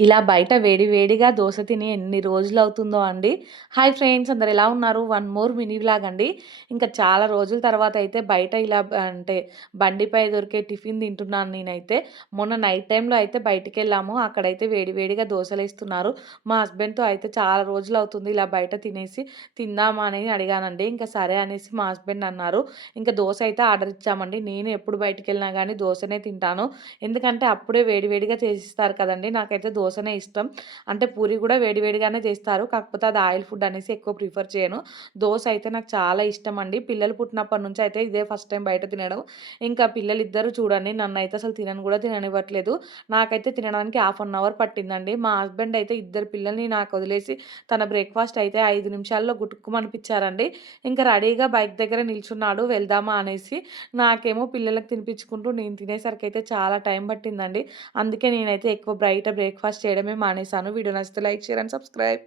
ఇలా బయట వేడి వేడిగా దోస తిని ఎన్ని రోజులవుతుందో అండి. హాయ్ ఫ్రెండ్స్, అందరు ఎలా ఉన్నారు? వన్ మోర్ మినీ వ్లాగ్ అండి. ఇంకా చాలా రోజుల తర్వాత అయితే బయట ఇలా అంటే బండిపై దొరికే టిఫిన్ తింటున్నాను నేనైతే. మొన్న నైట్ టైంలో అయితే బయటికెళ్ళాము. అక్కడైతే వేడి వేడిగా దోసలేస్తున్నారు. మా హస్బెండ్‌తో అయితే చాలా రోజులవుతుంది ఇలా బయట తినేసి తిందామా అని అడిగానండి. ఇంకా సరే అనేసి మా హస్బెండ్ అన్నారు. ఇంకా దోస అయితే ఆర్డర్ ఇచ్చామండి. నేను ఎప్పుడు బయటికెళ్ళినా గానీ దోసనే తింటాను. ఎందుకంటే అప్పుడే వేడి వేడిగా చేసిస్తారు కదండీ! నాకైతే దోసనే ఇష్టం. అంటే పూరి కూడా వేడి వేడిగానే చేస్తారు. కాకపోతే అది ఆయిల్ ఫుడ్ అనేసి ఎక్కువ ప్రిఫర్ చేయను. దోస అయితే నాకు చాలా ఇష్టమండి. పిల్లలు పుట్టినప్పటి నుంచి అయితే ఇదే ఫస్ట్ టైం బయట తినడం. ఇంకా పిల్లలిద్దరూ చూడండి నన్నైతే అసలు తినను కూడా తిననివ్వట్లేదు. నాకైతే తినడానికి హాఫ్ అన్ అవర్ పట్టిందండి. మా హస్బెండ్ అయితే ఇద్దరు పిల్లల్ని నాకు వదిలేసి తన బ్రేక్‌ఫాస్ట్ అయితే 5 నిమిషాల్లో గుటుక్కుమనిపిచ్చారండి. ఇంకా రెడీగా బైక్ దగ్గర నిల్చున్నాడు వెళ్దామా అనేసి. నాకేమో పిల్లలకి తినిపించుకుంటూ నేను తినేసరికైతే చాలా టైం పట్టిందండి. అందుకే నేనైతే ఎక్కువ బయట బ్రేక్‌ఫాస్ట్ చేయడమే మానేశాను. వీడియో నచ్చితే లైక్, షేర్ అండ్ సబ్స్క్రైబ్.